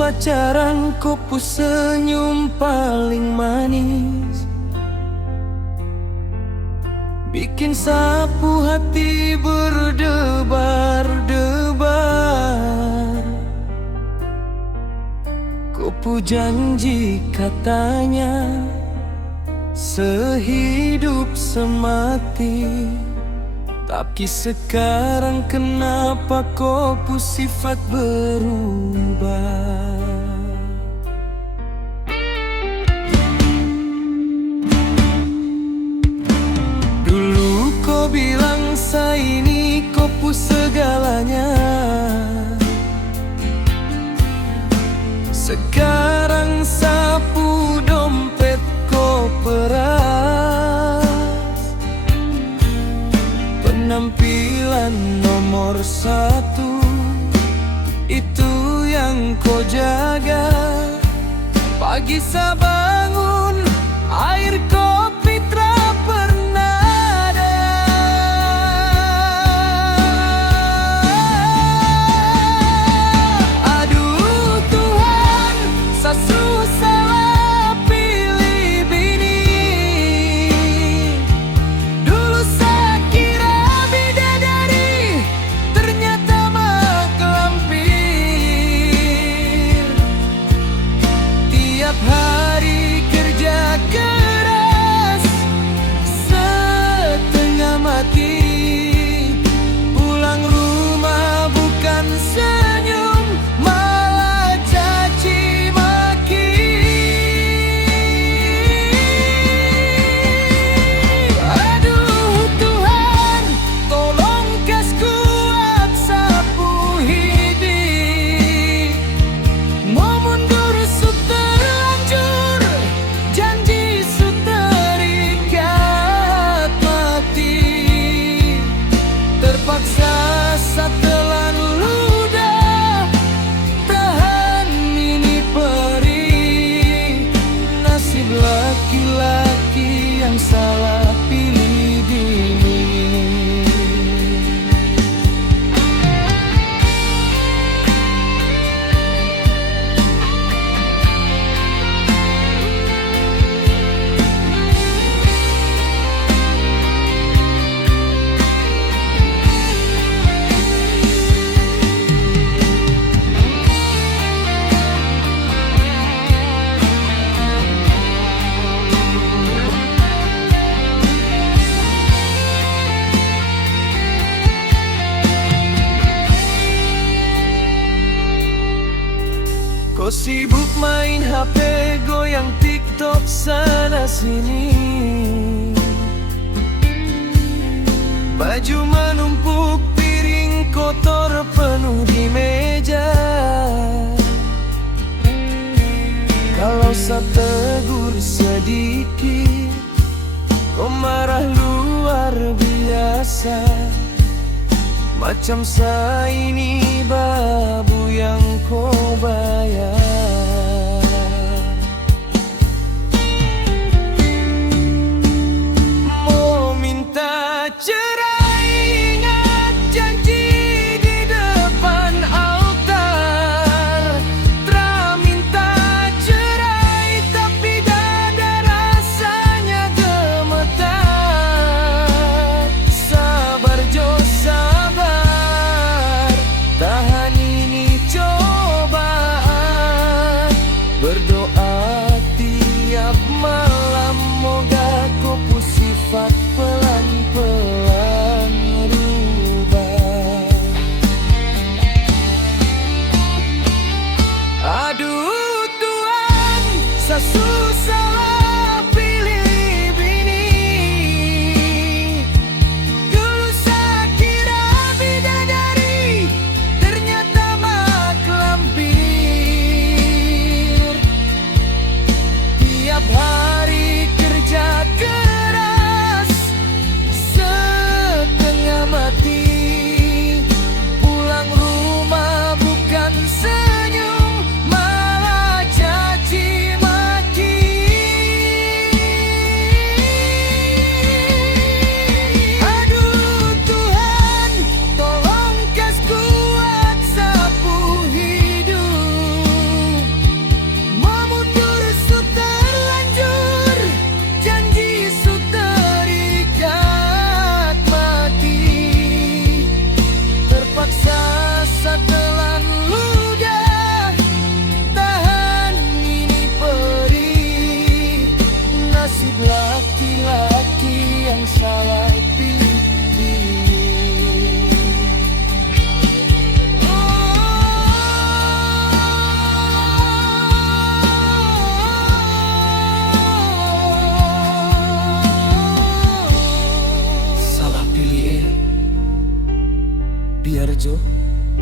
pacaran kopu senyum paling manis, bikin sapu hati berdebar-debar. Kopu janji katanya sehidup semati, tapi sekarang kenapa kopu sifat berubah? Dulu kau bilang saya ini kopu segalanya, sekarang sapu dompet kau peras. Penampilan nomor satu itu yang kau jaga. Pagi saya bangun, air kopi tak pernah ada. Aduh Tuhan, saya susah pilih bini. Dulu saya kira bidadari, ternyata mak lampir. Tiap hari kerja keras, setengah mati. Pulang rumah bukan senyum, malah caci maki. Aduh Tuhan, tolong kas kuat sapu hidup. Mau mundur su terlanjur, janji su terikat mati. Terpaksa setelan ludah, tahan ini perih. Nasib laki-laki yang salah pilih dini. Kau sibuk main HP, goyang TikTok sana sini. Baju menumpuk, piring kotor penuh di meja. Kalau saya tegur sedikit, kau marah luar biasa. Macam saya ini babu yang kau bayar. Mau minta cerai, ingat janji di depan altar. Tra minta cerai, tapi dada rasanya gemetar. Sabar Jo, sabar, tahan ini cobaan.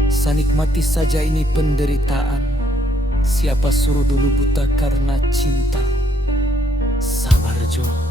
Sanikmati saja ini penderitaan. Siapa suruh dulu buta karena cinta? Sabar Jo.